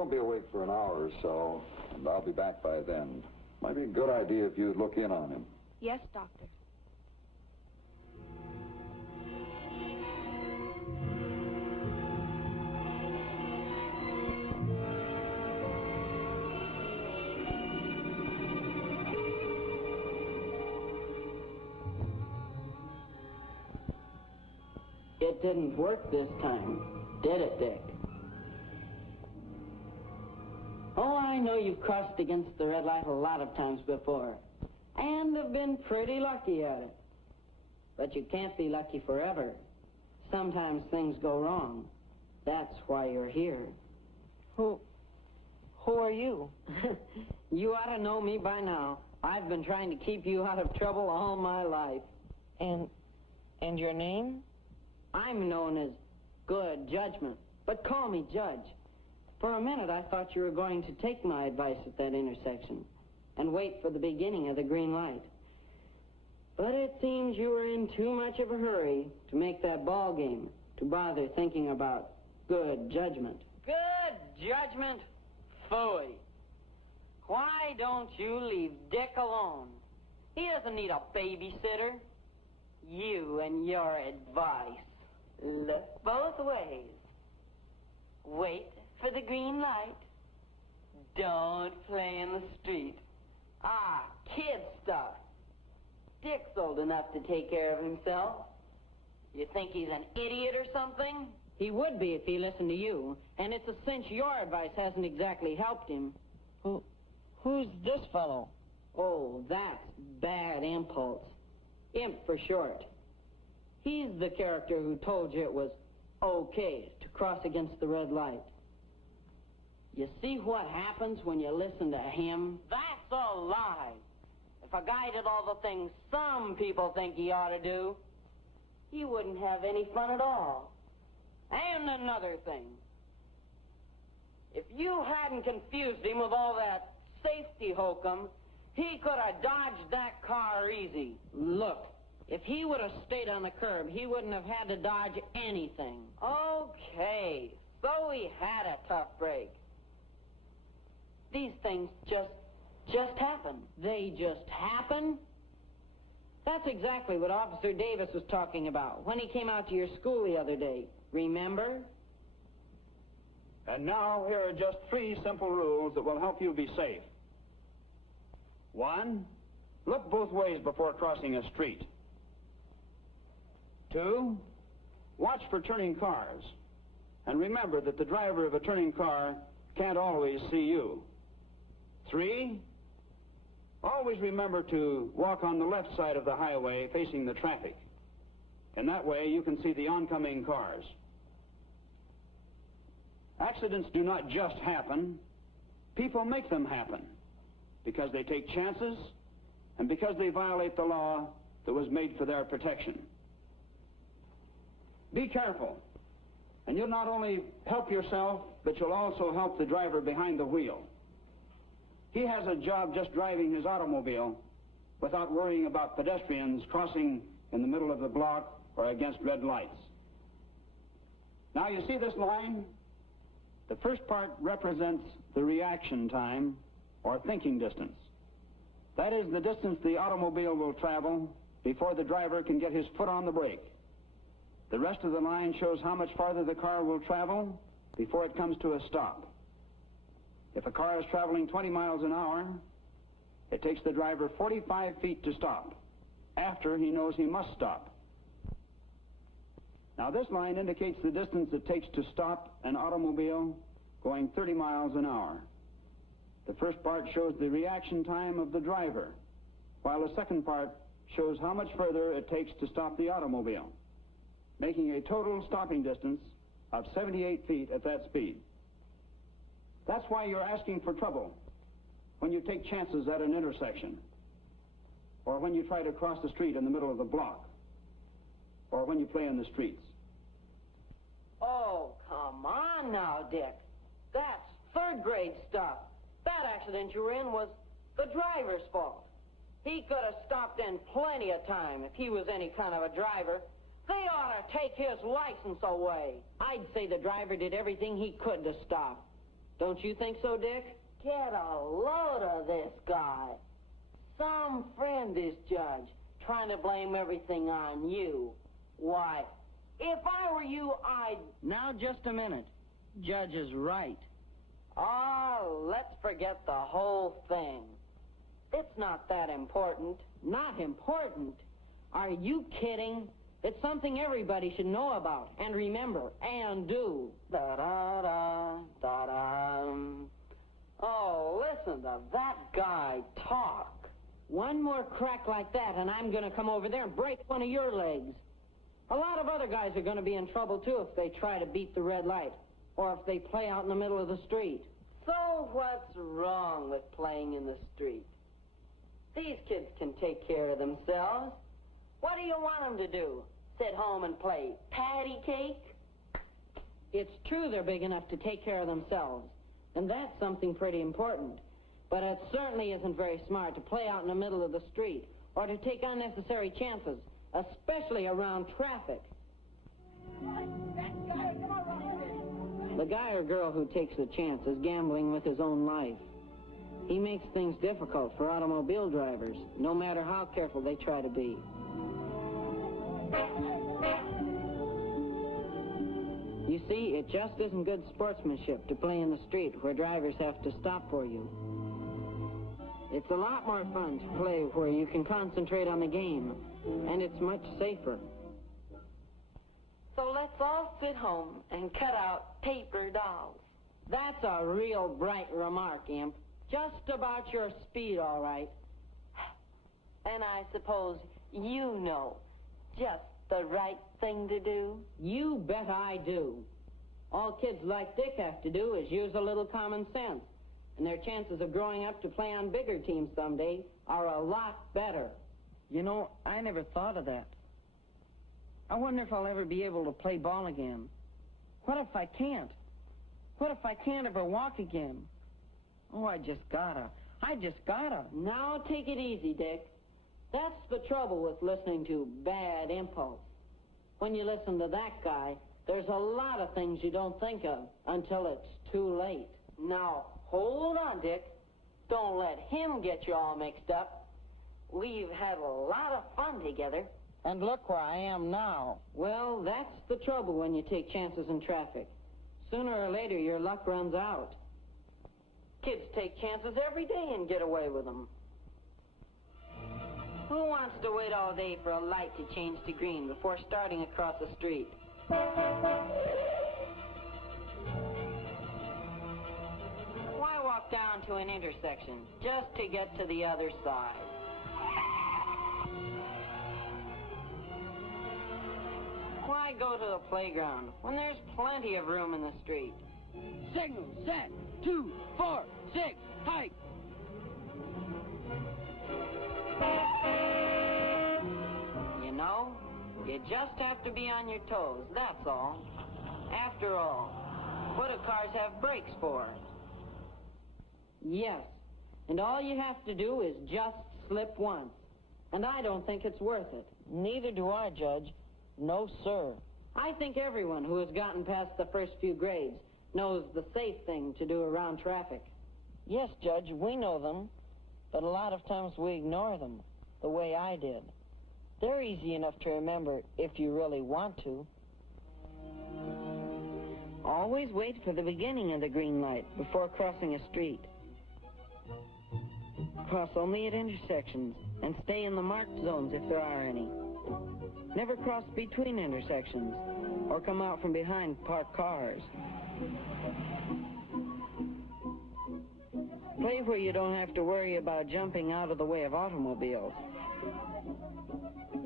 won't be awake for an hour or so, and I'll be back by then. Might be a good idea if you'd look in on him. Yes, Doctor. It didn't work this time, did it, Dick? Oh, I know you've crossed against the red light a lot of times before, and have been pretty lucky at it. But you can't be lucky forever. Sometimes things go wrong. That's why you're here. Who are you? You ought to know me by now. I've been trying to keep you out of trouble all my life. And your name? I'm known as Good Judgment, but call me Judge. For a minute, I thought you were going to take my advice at that intersection and wait for the beginning of the green light. But it seems you were in too much of a hurry to make that ball game to bother thinking about good judgment. Good judgment? Phooey. Why don't you leave Dick alone? He doesn't need a babysitter. You and your advice. Look both ways. Wait for the green light. Don't play in the street. Ah, kid stuff. Dick's old enough to take care of himself. You think he's an idiot or something? He would be if he listened to you, and it's a cinch your advice hasn't exactly helped him. Who's this fellow? Oh, that's Bad Impulse. Imp for short. He's the character who told you it was okay to cross against the red light. You see what happens when you listen to him? That's a lie. If a guy did all the things some people think he ought to do, he wouldn't have any fun at all. And another thing. If you hadn't confused him with all that safety hokum, he could have dodged that car easy. Look, if he would have stayed on the curb, he wouldn't have had to dodge anything. Okay, so he had a tough break. These things just happen. They just happen? That's exactly what Officer Davis was talking about when he came out to your school the other day. Remember? And now, here are just 3 simple rules that will help you be safe. 1, look both ways before crossing a street. 2, watch for turning cars. And remember that the driver of a turning car can't always see you. 3, always remember to walk on the left side of the highway facing the traffic. In that way, you can see the oncoming cars. Accidents do not just happen. People make them happen because they take chances and because they violate the law that was made for their protection. Be careful, and you'll not only help yourself, but you'll also help the driver behind the wheel. He has a job just driving his automobile without worrying about pedestrians crossing in the middle of the block or against red lights. Now, you see this line? The first part represents the reaction time, or thinking distance. That is the distance the automobile will travel before the driver can get his foot on the brake. The rest of the line shows how much farther the car will travel before it comes to a stop. If a car is traveling 20 miles an hour, it takes the driver 45 feet to stop, after he knows he must stop. Now, this line indicates the distance it takes to stop an automobile going 30 miles an hour. The first part shows the reaction time of the driver, while the second part shows how much further it takes to stop the automobile, making a total stopping distance of 78 feet at that speed. That's why you're asking for trouble when you take chances at an intersection, or when you try to cross the street in the middle of the block, or when you play in the streets. Oh, come on now, Dick. That's third-grade stuff. That accident you were in was the driver's fault. He could have stopped in plenty of time if he was any kind of a driver. They ought to take his license away. I'd say the driver did everything he could to stop. Don't you think so, Dick? Get a load of this guy. Some friend is Judge, trying to blame everything on you. Why, if I were you, I'd... Now, just a minute. Judge is right. Oh, let's forget the whole thing. It's not that important. Not important? Are you kidding? It's something everybody should know about, and remember, and do. Da-da-da, da-da. Oh, listen to that guy talk. One more crack like that, and I'm going to come over there and break one of your legs. A lot of other guys are going to be in trouble, too, if they try to beat the red light, or if they play out in the middle of the street. So what's wrong with playing in the street? These kids can take care of themselves. What do you want them to do? Sit home and play patty cake? It's true they're big enough to take care of themselves, and that's something pretty important. But it certainly isn't very smart to play out in the middle of the street or to take unnecessary chances, especially around traffic. The guy or girl who takes a chance is gambling with his own life. He makes things difficult for automobile drivers, no matter how careful they try to be. You see, it just isn't good sportsmanship to play in the street where drivers have to stop for you. It's a lot more fun to play where you can concentrate on the game, and it's much safer. So let's all sit home and cut out paper dolls. That's a real bright remark, Imp. Just about your speed, all right. And I suppose you know just the right thing to do? You bet I do. All kids like Dick have to do is use a little common sense, and their chances of growing up to play on bigger teams someday are a lot better. You know, I never thought of that. I wonder if I'll ever be able to play ball again. What if I can't? What if I can't ever walk again? Oh, I just gotta. Now take it easy, Dick. That's the trouble with listening to Bad Impulse. When you listen to that guy, there's a lot of things you don't think of until it's too late. Now, hold on, Dick. Don't let him get you all mixed up. We've had a lot of fun together. And look where I am now. Well, that's the trouble when you take chances in traffic. Sooner or later, your luck runs out. Kids take chances every day and get away with them. Who wants to wait all day for a light to change to green before starting across the street? Why walk down to an intersection just to get to the other side? Why go to the playground when there's plenty of room in the street? Signal, set, 2, 4, 6, hike. You know, you just have to be on your toes, that's all. After all, what do cars have brakes for? Yes, and all you have to do is just slip once. And I don't think it's worth it. Neither do I, Judge. No, sir. I think everyone who has gotten past the first few grades knows the safe thing to do around traffic. Yes, Judge, we know them, but a lot of times we ignore them, the way I did. They're easy enough to remember if you really want to. Always wait for the beginning of the green light before crossing a street. Cross only at intersections and stay in the marked zones if there are any. Never cross between intersections or come out from behind parked cars. Play where you don't have to worry about jumping out of the way of automobiles.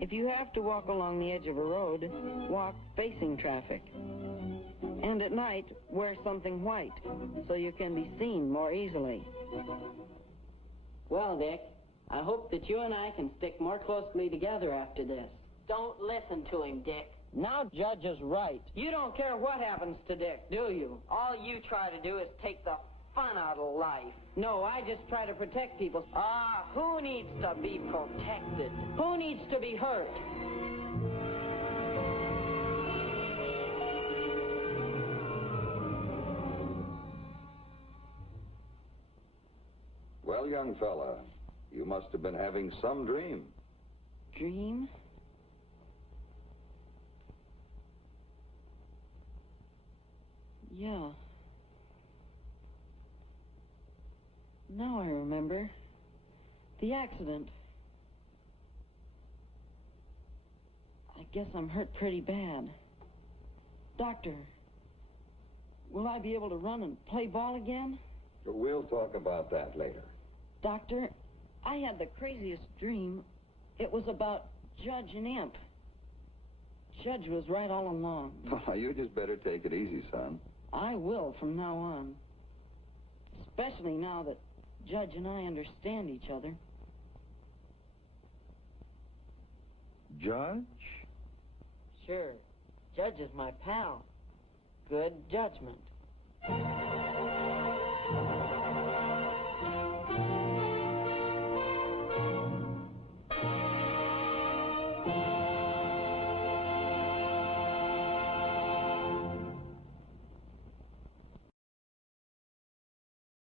If you have to walk along the edge of a road, walk facing traffic. And at night, wear something white so you can be seen more easily. Well, Dick, I hope that you and I can stick more closely together after this. Don't listen to him, Dick. Now Judge is right. You don't care what happens to Dick, do you? All you try to do is take the fun out of life. No, I just try to protect people. Who needs to be protected? Who needs to be hurt? Well, young fella, you must have been having some dream. Dream? Yeah. Now I remember. The accident. I guess I'm hurt pretty bad. Doctor, will I be able to run and play ball again? We'll talk about that later. Doctor, I had the craziest dream. It was about Judge and Imp. Judge was right all along. You just better take it easy, son. I will from now on. Especially now that Judge and I understand each other. Judge? Sure. Judge is my pal. Good judgment.